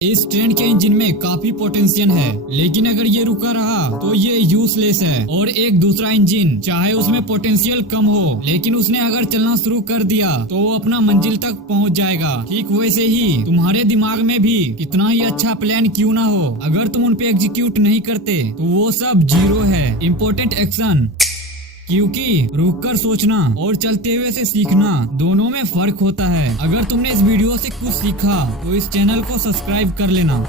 इस ट्रेन के इंजन में काफी पोटेंशियल है, लेकिन अगर ये रुका रहा तो ये यूजलेस है। और एक दूसरा इंजन, चाहे उसमें पोटेंशियल कम हो, लेकिन उसने अगर चलना शुरू कर दिया तो वो अपना मंजिल तक पहुंच जाएगा। ठीक वैसे ही तुम्हारे दिमाग में भी कितना ही अच्छा प्लान क्यों ना हो, अगर तुम उन पे एग्जीक्यूट नहीं करते तो वो सब जीरो है। इम्पोर्टेंट एक्शन, क्योंकि रुककर सोचना और चलते हुए से सीखना दोनों में फर्क होता है। अगर तुमने इस वीडियो से कुछ सीखा तो इस चैनल को सब्सक्राइब कर लेना।